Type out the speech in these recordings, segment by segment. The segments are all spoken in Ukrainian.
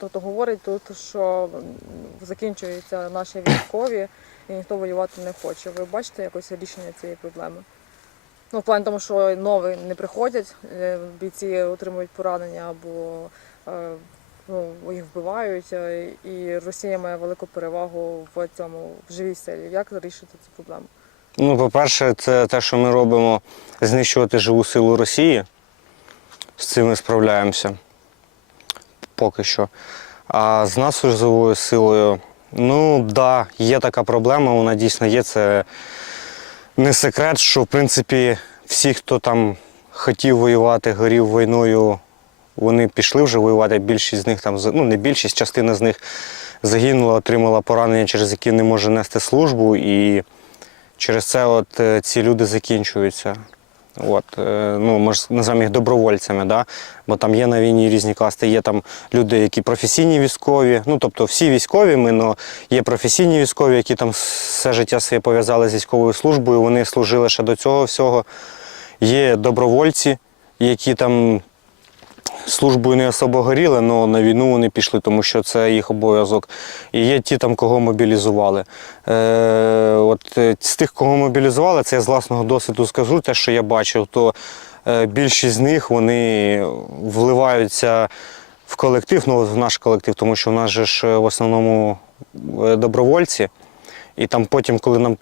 Тобто говорить тут, що закінчуються наші військові і ніхто воювати не хоче. Ви бачите якось рішення цієї проблеми? Ну, в плані тому, що нові не приходять, е, бійці отримують поранення або е, ну, їх вбивають, е, і Росія має велику перевагу в цьому в живій силі. Як вирішити цю проблему? Ну, по-перше, це те, що ми робимо, знищувати живу силу Росії. З цим ми справляємося поки що. А з нашою силою, ну так, да, є така проблема, вона дійсно є. Це не секрет, що в принципі всі, хто там хотів воювати, горів війною, вони пішли вже воювати. Більшість з них там, ну не більшість, частина з них загинула, отримала поранення, через які не може нести службу. І через це от е, ці люди закінчуються. От, ну, ну, ж називаємо їх добровольцями, да? бо там є на війні різні класти, є там люди, які професійні військові, ну тобто всі військові ми, але є професійні військові, які там все життя своє пов'язали з військовою службою, вони служили ще до цього всього. Є добровольці, які там службою не особо горіли, але на війну вони пішли, тому що це їх обов'язок. І є ті, там, кого мобілізували. Е, от е, з тих, кого мобілізували, це я з власного досвіду скажу, те, що я бачив, то е, більшість з них вони вливаються в колектив, ну в наш колектив, тому що в нас же ж е, в основному добровольці. І там потім, коли нам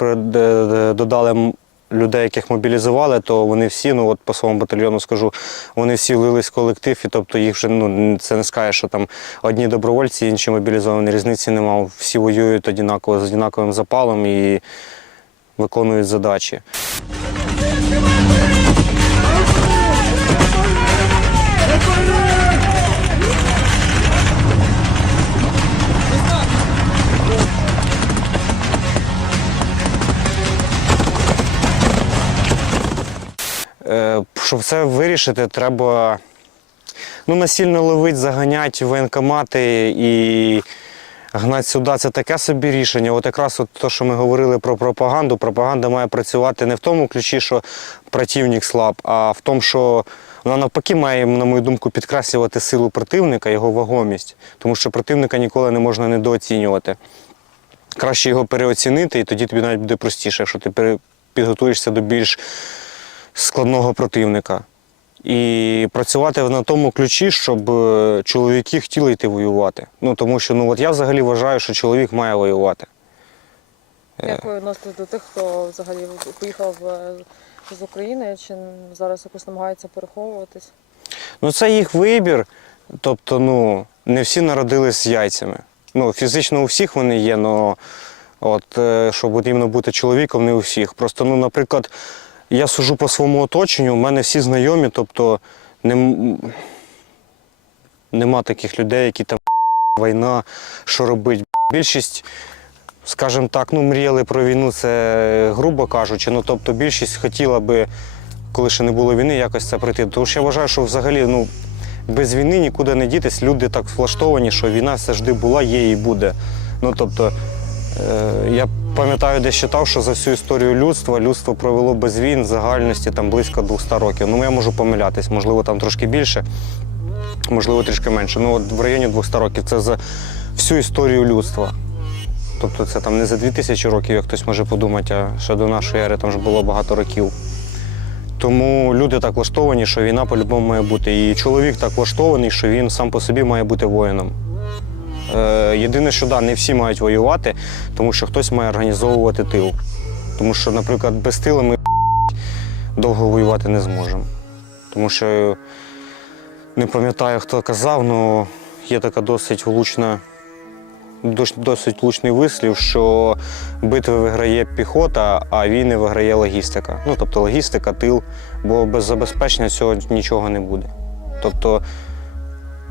додали людей, яких мобілізували, то вони всі, ну от по своєму батальйону скажу, вони всі влились в колектив, і тобто їх вже ну це не скаже, що там одні добровольці, інші мобілізовані. Різниці немає. Всі воюють однаково з однаковим запалом і виконують задачі. Щоб це вирішити, треба ну, насильно ловити, заганяти воєнкомати і гнати сюди. Це таке собі рішення. От якраз от те, що ми говорили про пропаганду, пропаганда має працювати не в тому ключі, що противник слаб, а в тому, що вона навпаки має, на мою думку, підкреслювати силу противника, його вагомість. Тому що противника ніколи не можна недооцінювати. Краще його переоцінити, і тоді тобі навіть буде простіше, якщо ти підготуєшся до більш складного противника. І працювати на тому ключі, щоб е, чоловіки хотіли йти воювати. Ну тому що ну от я взагалі вважаю, що чоловік має воювати. Як ви відноситесь до тих, хто взагалі поїхав е, з України, чи зараз якось намагається переховуватись? Ну це їх вибір. Тобто, ну, не всі народились з яйцями. Ну, фізично у всіх вони є, але от, е, щоб іменно бути чоловіком, не у всіх. Просто, ну, наприклад, я сужу по своєму оточенню, у мене всі знайомі, тобто нем... нема таких людей, які там війна, що робить. Більшість, скажімо так, ну, мріяли про війну, це грубо кажучи. Ну, тобто більшість хотіла би, коли ще не було війни, якось це пройти. Тому що я вважаю, що взагалі ну, без війни нікуди не дітись. Люди так влаштовані, що війна завжди була, є і буде. Ну, тобто, е, я пам'ятаю, де читав, що за всю історію людства людство провело без війн в загальності там близько 200 років. Ну, я можу помилятись, можливо, там трошки більше, можливо, трішки менше. Ну, от в районі 200 років це за всю історію людства. Тобто це там не за 2000 років, як хтось може подумати, а ще до нашої ери там ж було багато років. Тому люди так влаштовані, що війна по-любому має бути. І чоловік так влаштований, що він сам по собі має бути воїном. Е, єдине, що да, не всі мають воювати, тому що хтось має організовувати тил. Тому що, наприклад, без тила ми довго воювати не зможемо. Тому що не пам'ятаю, хто казав, але є така досить влучна, досить влучний вислів, що битви виграє піхота, а війни виграє логістика. Ну, тобто логістика, тил, бо без забезпечення цього нічого не буде. Тобто,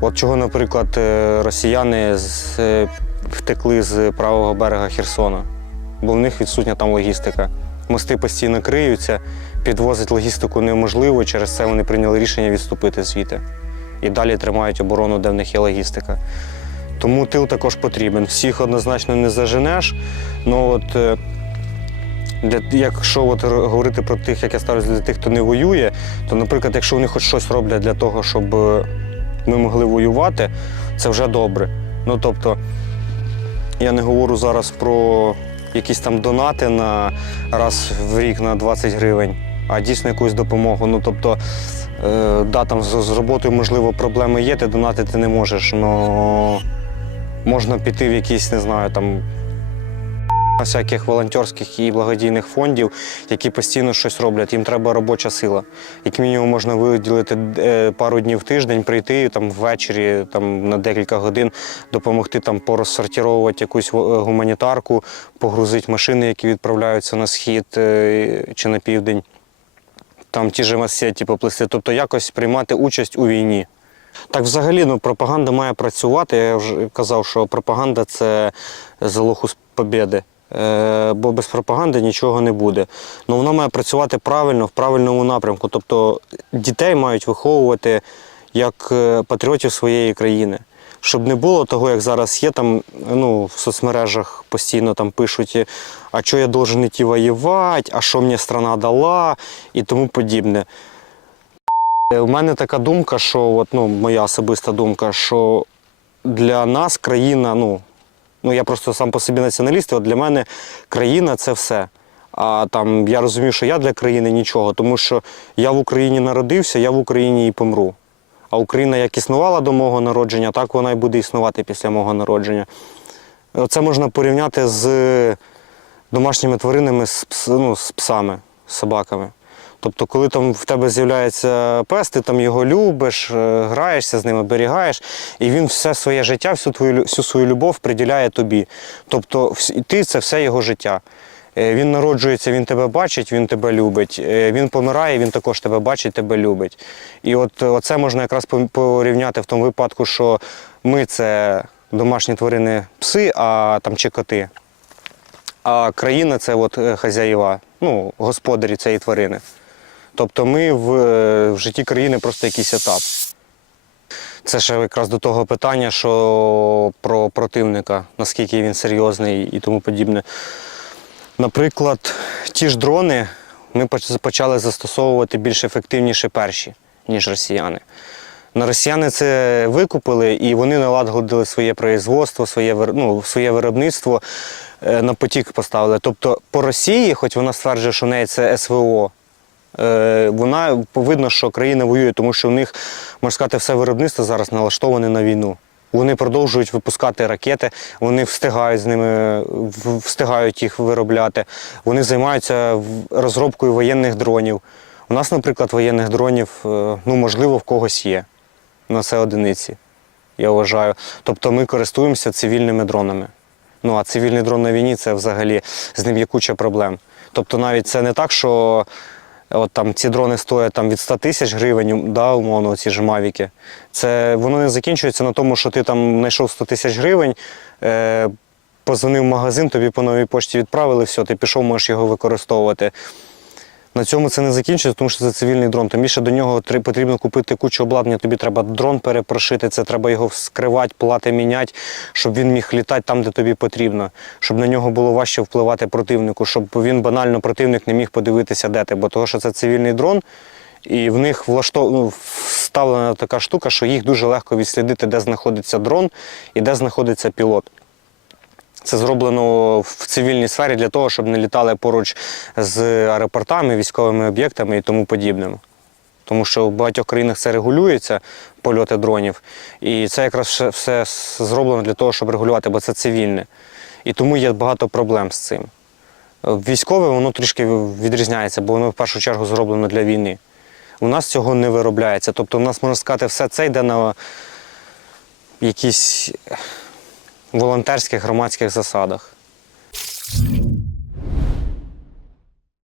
от чого, наприклад, е, росіяни е, втекли з правого берега Херсона, бо в них відсутня там логістика. Мости постійно криються, підвозити логістику неможливо, через це вони прийняли рішення відступити звідти. І далі тримають оборону, де в них є логістика. Тому тил також потрібен. Всіх однозначно не заженеш. Ну от е, для, якщо от говорити про тих, як я ставлюся для тих, хто не воює, то, наприклад, якщо вони хоч щось роблять для того, щоб ми могли воювати, це вже добре. Ну тобто, я не говорю зараз про якісь там донати на раз в рік на 20 гривень, а дійсно якусь допомогу. Ну тобто, е, да, там з, з роботою, можливо, проблеми є, ти донатити не можеш, але можна піти в якісь, не знаю, там всяких волонтерських і благодійних фондів, які постійно щось роблять. Їм треба робоча сила. Як мінімум можна виділити е, пару днів в тиждень, прийти там ввечері там, на декілька годин, допомогти там порозсортировувати якусь е, гуманітарку, погрузити машини, які відправляються на схід е, чи на південь. Там ті ж масеті поплисти, тобто якось приймати участь у війні. Так, взагалі, ну, пропаганда має працювати. Я вже казав, що пропаганда це залог побєди. Е, бо без пропаганди нічого не буде. Ну вона має працювати правильно, в правильному напрямку. Тобто дітей мають виховувати як е, патріотів своєї країни. Щоб не було того, як зараз є, там ну, в соцмережах постійно там пишуть, а що я должен йти воювати, а що мені страна дала і тому подібне. Е, У мене така думка, що от, ну, моя особиста думка, що для нас країна, ну, ну я просто сам по собі націоналіст, і от для мене країна це все. А там я розумію, що я для країни нічого, тому що я в Україні народився, я в Україні і помру. А Україна як існувала до мого народження, так вона і буде існувати після мого народження. Це можна порівняти з домашніми тваринами, з, ну, з псами, з собаками. Тобто, коли там в тебе з'являється пес, ти там його любиш, е, граєшся з ним, оберігаєш, і він все своє життя, всю твою всю свою любов приділяє тобі. Тобто, ти це все його життя. Е, Він народжується, він тебе бачить, він тебе любить. Е, Він помирає, він також тебе бачить, тебе любить. І от е, оце можна якраз порівняти в тому випадку, що ми це домашні тварини пси, а там чи коти. А країна це от хазяїва, ну, господарі цієї тварини. Тобто ми в, е, в житті країни просто якийсь етап. Це ще якраз до того питання, що про противника, наскільки він серйозний і тому подібне. Наприклад, ті ж дрони ми почали застосовувати більш ефективніше перші, ніж росіяни. На росіяни це викупили і вони налагодили своє производство, своє, ну, своє виробництво е, на потік поставили. Тобто по Росії, хоч вона стверджує, що в неї це СВО, вона видно, що країна воює, тому що в них, можна сказати, все виробництво зараз налаштоване на війну. Вони продовжують випускати ракети, вони встигають з ними, встигають їх виробляти. Вони займаються розробкою воєнних дронів. У нас, наприклад, воєнних дронів, е, ну, можливо, в когось є. На це одиниці, я вважаю. Тобто ми користуємося цивільними дронами. Ну а цивільний дрон на війні це взагалі з ним є куча проблем. Тобто навіть це не так, що от там ці дрони стоять там від 100 тисяч гривень, да, умовно, ці ж мавіки. Це воно не закінчується на тому, що ти там знайшов 100 тисяч гривень, е, позвонив в магазин, тобі по новій пошті відправили, все, ти пішов, можеш його використовувати. На цьому це не закінчується, тому що це цивільний дрон. Тим більше до нього потрібно купити кучу обладнання. Тобі треба дрон перепрошити, це треба його вскривати, плати міняти, щоб він міг літати там, де тобі потрібно, щоб на нього було важче впливати противнику, щоб він банально противник не міг подивитися, де ти. Бо того, що це цивільний дрон, і в них влаштов... ну, вставлена така штука, що їх дуже легко відслідити, де знаходиться дрон і де знаходиться пілот. Це зроблено в цивільній сфері для того, щоб не літали поруч з аеропортами, військовими об'єктами і тому подібним. Тому що в багатьох країнах це регулюється, польоти дронів. І це якраз все- зроблено для того, щоб регулювати, бо це цивільне. І тому є багато проблем з цим. Військове воно трішки відрізняється, бо воно в першу чергу зроблено для війни. У нас цього не виробляється. Тобто, у нас, можна сказати, все це йде на якісь волонтерських громадських засадах.